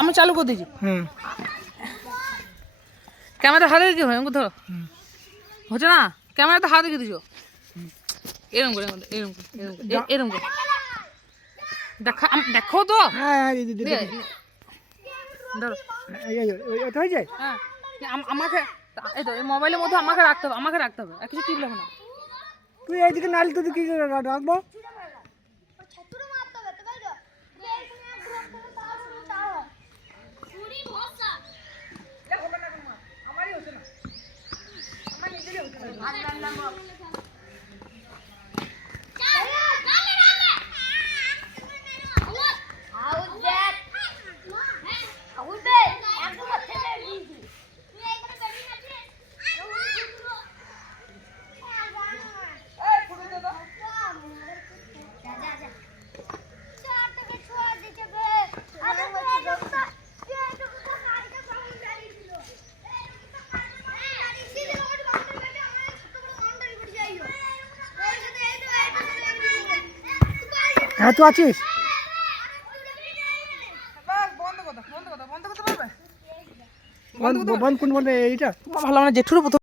আমি চালু করে দিয়েছি। ক্যামেরা হাতে কি হয় আমাকে ধরো হচ্ছে না, ক্যামেরা তো হাতে রেখে দিছো এরকম করে এরকম এরকম করে দেখো তো। ধরো হ্যাঁ আমাকে এই তো মোবাইলের মধ্যে আমাকে রাখতে হবে আর কিছু টিপ লাগবে না। তুই এইদিকে নালি তুই কি রাখবো? হ্যাঁ তুই আছিস? বন্ধ কোন বলে এইটা ভালো মানে জেঠুরও প্রথম